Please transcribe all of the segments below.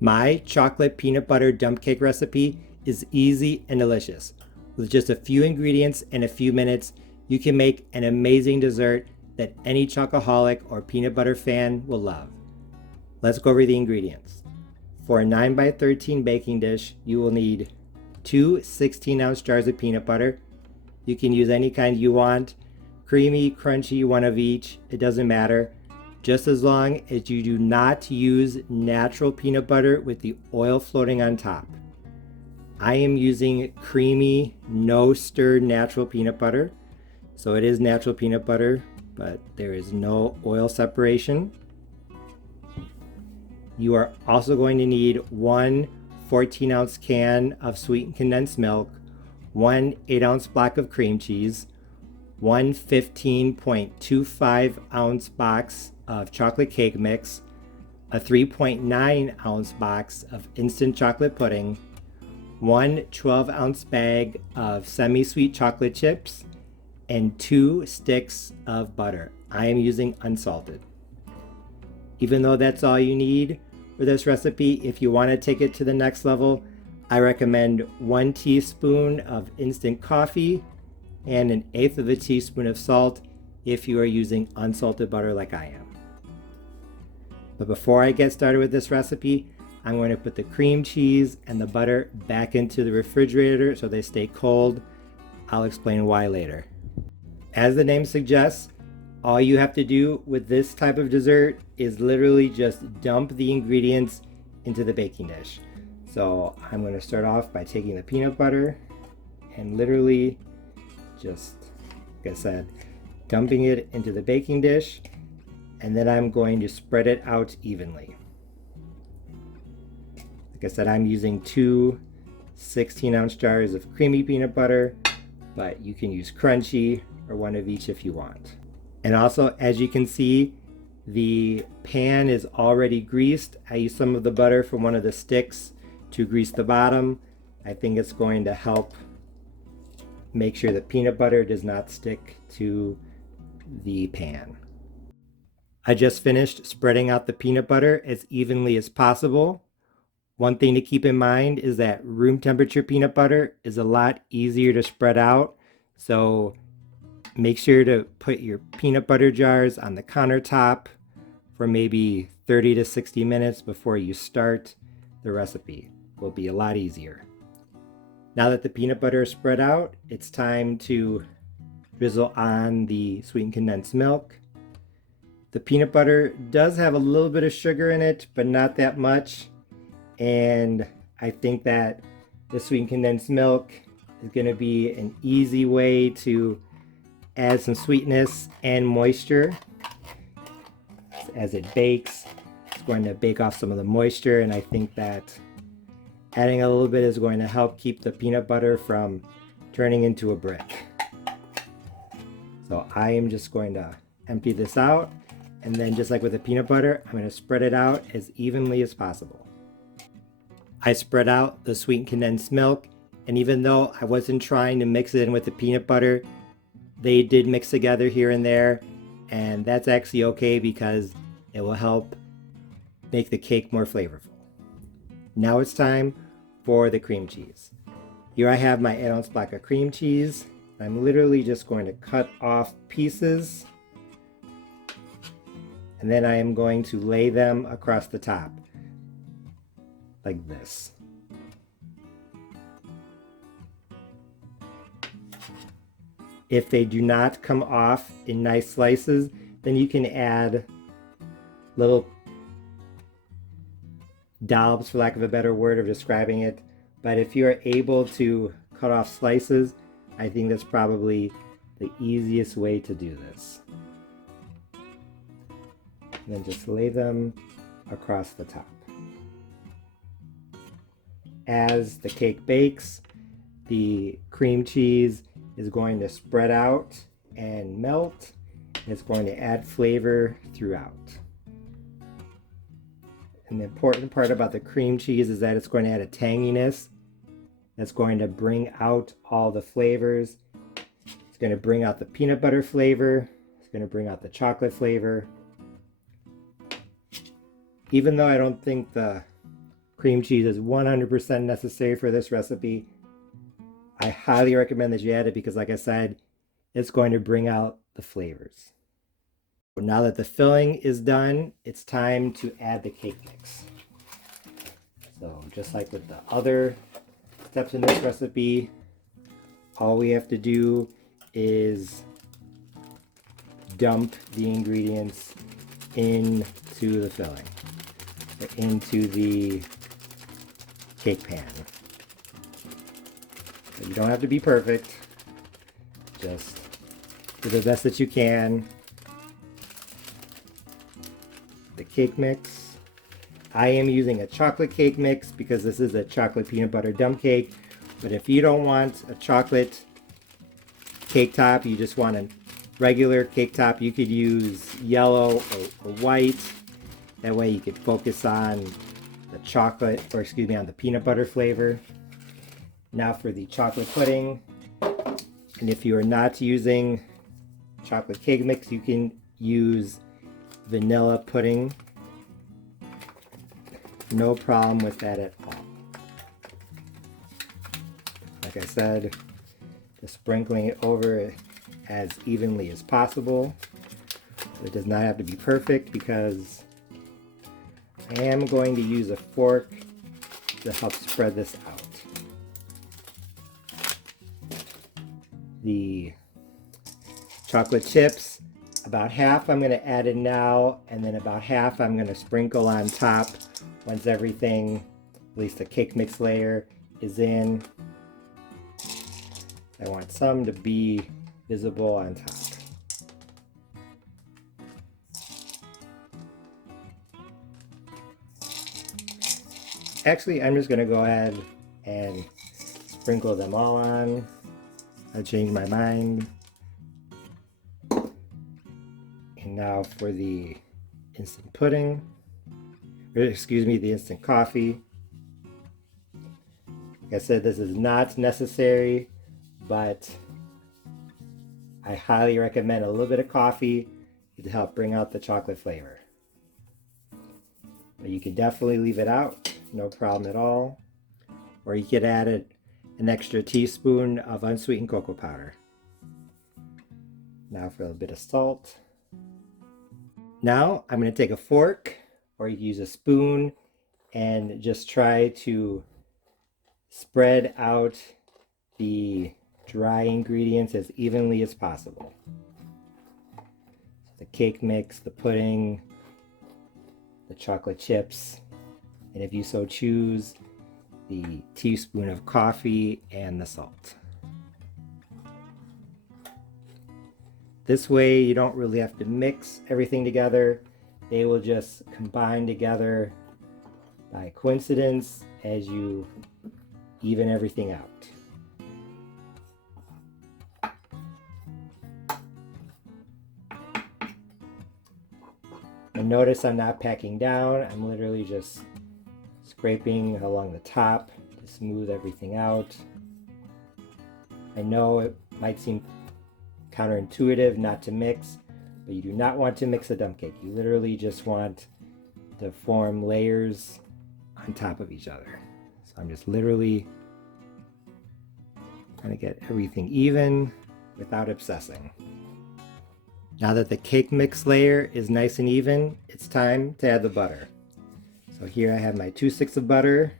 My chocolate peanut butter dump cake recipe is easy and delicious. With just a few ingredients and a few minutes, you can make an amazing dessert that any chocoholic or peanut butter fan will love. Let's go over the ingredients. For a 9 by 13 baking dish, you will need 2 16-ounce jars of peanut butter. You can use any kind you want, creamy, crunchy, one of each, it doesn't matter, just as long as you do not use natural peanut butter with the oil floating on top. I am using creamy, no stir natural peanut butter, so it is natural peanut butter, but there is no oil separation. You are also going to need one 14-ounce can of sweetened condensed milk, one 8-ounce block of cream cheese, one 15.25-ounce box of chocolate cake mix, a 3.9-ounce box of instant chocolate pudding, one 12-ounce bag of semi-sweet chocolate chips, and 2 sticks of butter. I am using unsalted. Even though that's all you need for this recipe, if you want to take it to the next level, I recommend 1 teaspoon of instant coffee and 1/8 of a teaspoon of salt if you are using unsalted butter like I am. But before I get started with this recipe, I'm going to put the cream cheese and the butter back into the refrigerator so they stay cold. I'll explain why later. As the name suggests, all you have to do with this type of dessert is literally just dump the ingredients into the baking dish. So I'm going to start off by taking the peanut butter and literally just, like I said, dumping it into the baking dish, and then I'm going to spread it out evenly. Like I said, I'm using 2 16-ounce jars of creamy peanut butter, but you can use crunchy or one of each if you want. And also, as you can see, the pan is already greased. I used some of the butter from one of the sticks to grease the bottom. I think it's going to help make sure the peanut butter does not stick to the pan. I just finished spreading out the peanut butter as evenly as possible. One thing to keep in mind is that room temperature peanut butter is a lot easier to spread out. So make sure to put your peanut butter jars on the countertop for maybe 30 to 60 minutes before you start the recipe. It will be a lot easier. Now that the peanut butter is spread out, it's time to drizzle on the sweetened condensed milk. The peanut butter does have a little bit of sugar in it, but not that much. And I think that the sweetened condensed milk is going to be an easy way to add some sweetness and moisture. As it bakes, it's going to bake off some of the moisture, and I think that adding a little bit is going to help keep the peanut butter from turning into a brick. So I am just going to empty this out, and then just like with the peanut butter, I'm going to spread it out as evenly as possible. I spread out the sweetened condensed milk, and even though I wasn't trying to mix it in with the peanut butter, they did mix together here and there, and that's actually okay because it will help make the cake more flavorful. Now it's time for the cream cheese. Here I have my 8-ounce block of cream cheese. I'm literally just going to cut off pieces, and then I am going to lay them across the top like this. If they do not come off in nice slices, then you can add little dollops, for lack of a better word of describing it. But if you are able to cut off slices, I think that's probably the easiest way to do this. And then just lay them across the top. As the cake bakes, the cream cheese is going to spread out and melt. It's going to add flavor throughout. And the important part about the cream cheese is that it's going to add a tanginess that's going to bring out all the flavors. It's going to bring out the peanut butter flavor. It's going to bring out the chocolate flavor. Even though I don't think the cream cheese is 100% necessary for this recipe. I highly recommend that you add it because, like I said, it's going to bring out the flavors. Now that the filling is done, it's time to add the cake mix. So just like with the other steps in this recipe, all we have to do is dump the ingredients into the filling, into the cake pan. So you don't have to be perfect, just do the best that you can. The cake mix, I am using a chocolate cake mix because this is a chocolate peanut butter dump cake, but if you don't want a chocolate cake top, you just want a regular cake top, you could use yellow or white. That way you could focus on the chocolate, or excuse me, on the peanut butter flavor. Now for the chocolate pudding, and if you are not using chocolate cake mix, you can use vanilla pudding. No problem with that at all. Like I said, just sprinkling it over as evenly as possible. It does not have to be perfect because I am going to use a fork to help spread this out. The chocolate chips, about half I'm going to add in now, and then about half I'm going to sprinkle on top once everything, at least the cake mix layer, is in. I want some to be visible on top. Actually, I'm just going to go ahead and sprinkle them all on. I changed my mind. And now for the instant pudding, or excuse me, the instant coffee. Like I said, this is not necessary, but I highly recommend a little bit of coffee to help bring out the chocolate flavor. But you can definitely leave it out, no problem at all. Or you could add an extra teaspoon of unsweetened cocoa powder. Now for a little bit of salt. Now I'm going to take a fork, or you can use a spoon, and just try to spread out the dry ingredients as evenly as possible. The cake mix, the pudding, the chocolate chips, and if you so choose, the teaspoon of coffee and the salt. This way you don't really have to mix everything together. They will just combine together by coincidence as you even everything out. And notice I'm not packing down, I'm literally just scraping along the top to smooth everything out. I know it might seem counterintuitive not to mix, but you do not want to mix a dump cake. You literally just want to form layers on top of each other. So I'm just literally trying to get everything even without obsessing. Now that the cake mix layer is nice and even, it's time to add the butter. So here I have my 2 sticks of butter.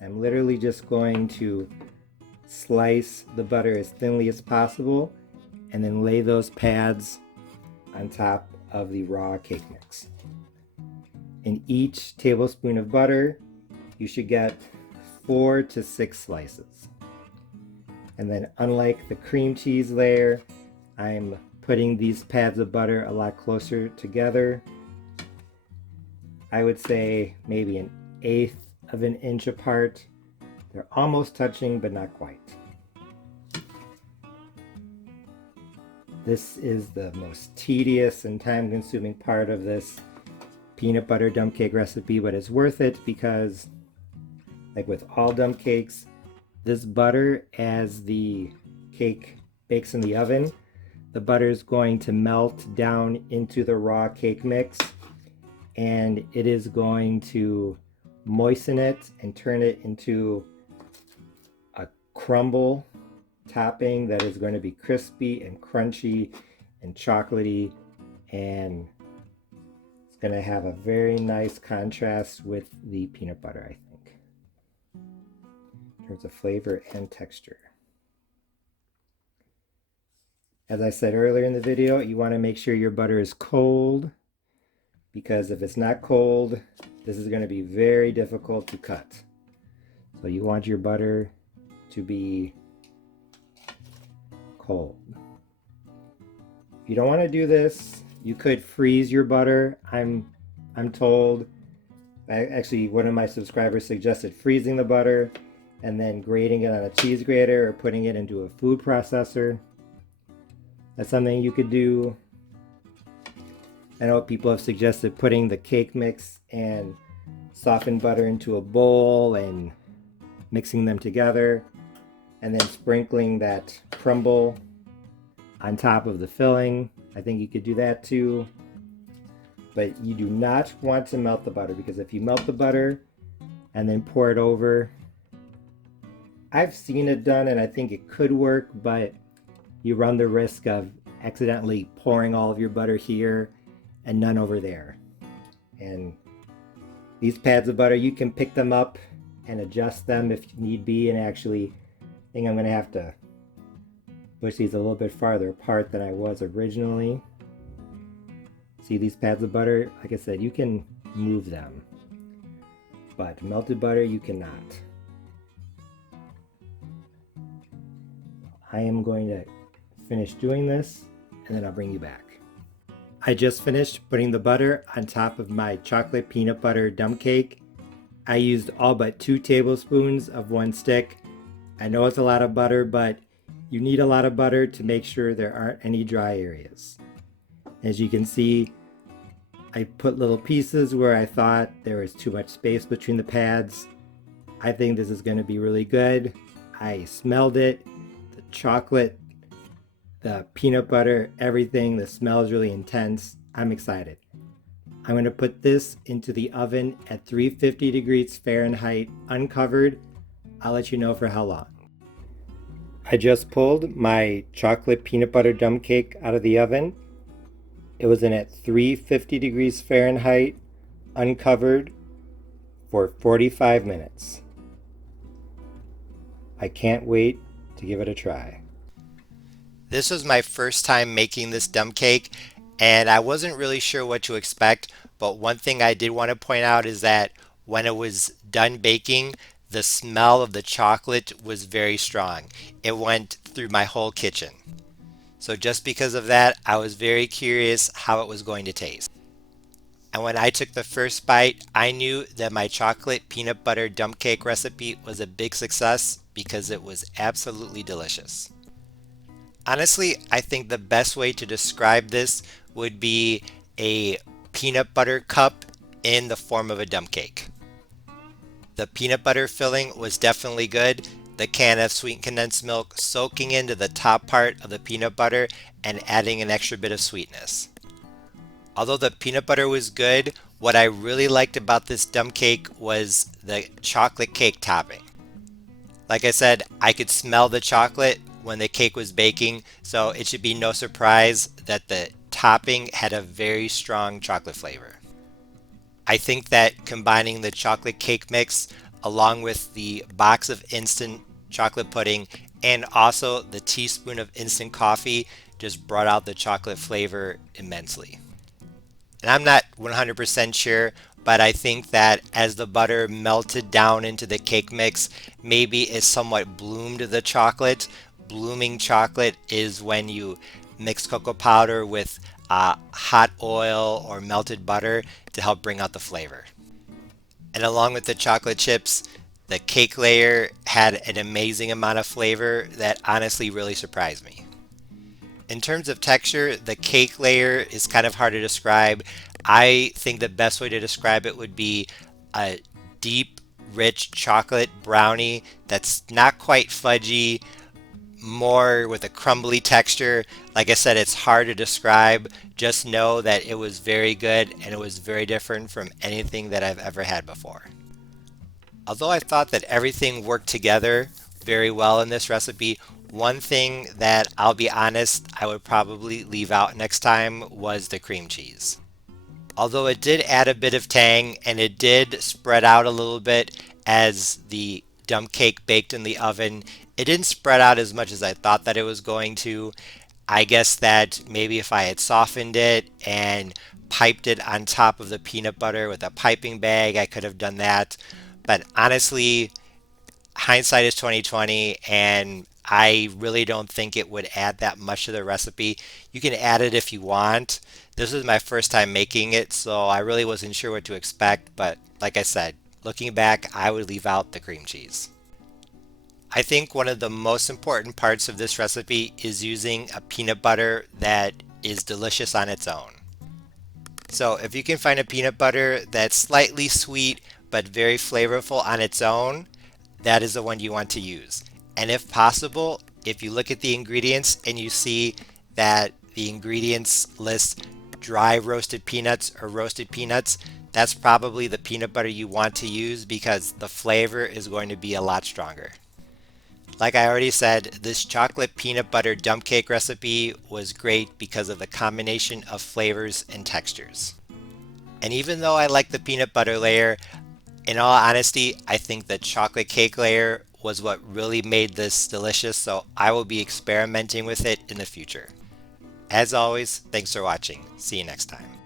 I'm literally just going to slice the butter as thinly as possible and then lay those pads on top of the raw cake mix. In each tablespoon of butter, you should get 4 to 6 slices. And then unlike the cream cheese layer, I'm putting these pads of butter a lot closer together. I would say maybe 1/8 of an inch apart. They're almost touching, but not quite. This is the most tedious and time-consuming part of this peanut butter dump cake recipe, but it's worth it because, like with all dump cakes, this butter, as the cake bakes in the oven, the butter is going to melt down into the raw cake mix, and it is going to moisten it and turn it into a crumble topping that is going to be crispy and crunchy and chocolatey, and it's going to have a very nice contrast with the peanut butter, I think, in terms of flavor and texture. As I said earlier in the video, you want to make sure your butter is cold, because if it's not cold, this is going to be very difficult to cut. So you want your butter to be cold. If you don't want to do this, you could freeze your butter. I'm told, actually one of my subscribers suggested freezing the butter and then grating it on a cheese grater or putting it into a food processor. That's something you could do. I know people have suggested putting the cake mix and softened butter into a bowl and mixing them together, and then sprinkling that crumble on top of the filling. I think you could do that too. But you do not want to melt the butter, because if you melt the butter and then pour it over, I've seen it done and I think it could work, but you run the risk of accidentally pouring all of your butter here and none over there. And these pads of butter, you can pick them up and adjust them if need be. And actually, I think I'm going to have to push these a little bit farther apart than I was originally. See these pads of butter? Like I said, you can move them, but melted butter you cannot. I am going to finish doing this and then I'll bring you back. I just finished putting the butter on top of my chocolate peanut butter dump cake. I used all but 2 tablespoons of one stick. I know it's a lot of butter, but you need a lot of butter to make sure there aren't any dry areas. As you can see, I put little pieces where I thought there was too much space between the pads. I think this is going to be really good. I smelled it. The chocolate, the peanut butter, everything, the smell is really intense. I'm excited. I'm going to put this into the oven at 350 degrees Fahrenheit uncovered. I'll let you know for how long. I just pulled my chocolate peanut butter dump cake out of the oven. It was in at 350 degrees Fahrenheit uncovered for 45 minutes. I can't wait to give it a try. This was my first time making this dump cake, and I wasn't really sure what to expect, but one thing I did want to point out is that when it was done baking, the smell of the chocolate was very strong. It went through my whole kitchen. So just because of that, I was very curious how it was going to taste. And when I took the first bite, I knew that my chocolate peanut butter dump cake recipe was a big success because it was absolutely delicious. Honestly, I think the best way to describe this would be a peanut butter cup in the form of a dump cake. The peanut butter filling was definitely good. The can of sweetened condensed milk soaking into the top part of the peanut butter and adding an extra bit of sweetness. Although the peanut butter was good, what I really liked about this dump cake was the chocolate cake topping. Like I said, I could smell the chocolate when the cake was baking, so it should be no surprise that the topping had a very strong chocolate flavor. I think that combining the chocolate cake mix along with the box of instant chocolate pudding and also the teaspoon of instant coffee just brought out the chocolate flavor immensely. And I'm not 100% sure, but I think that as the butter melted down into the cake mix, maybe it somewhat bloomed the chocolate. Blooming chocolate is when you mix cocoa powder with hot oil or melted butter to help bring out the flavor. And along with the chocolate chips, the cake layer had an amazing amount of flavor that honestly really surprised me. In terms of texture, the cake layer is kind of hard to describe. I think the best way to describe it would be a deep, rich chocolate brownie that's not quite fudgy, more with a crumbly texture. Like I said, it's hard to describe. Just know that it was very good and it was very different from anything that I've ever had before. Although I thought that everything worked together very well in this recipe, one thing that I'll be honest, I would probably leave out next time was the cream cheese. Although it did add a bit of tang and it did spread out a little bit as the dump cake baked in the oven, it didn't spread out as much as I thought that it was going to. I guess that maybe if I had softened it and piped it on top of the peanut butter with a piping bag, I could have done that. But honestly, hindsight is 2020, and I really don't think it would add that much to the recipe. You can add it if you want. This was my first time making it, so I really wasn't sure what to expect, but like I said, looking back, I would leave out the cream cheese. I think one of the most important parts of this recipe is using a peanut butter that is delicious on its own. So if you can find a peanut butter that's slightly sweet but very flavorful on its own, that is the one you want to use. And if possible, if you look at the ingredients and you see that the ingredients list dry roasted peanuts or roasted peanuts, that's probably the peanut butter you want to use because the flavor is going to be a lot stronger. Like I already said, this chocolate peanut butter dump cake recipe was great because of the combination of flavors and textures. And even though I like the peanut butter layer, in all honesty, I think the chocolate cake layer was what really made this delicious, so I will be experimenting with it in the future. As always, thanks for watching. See you next time.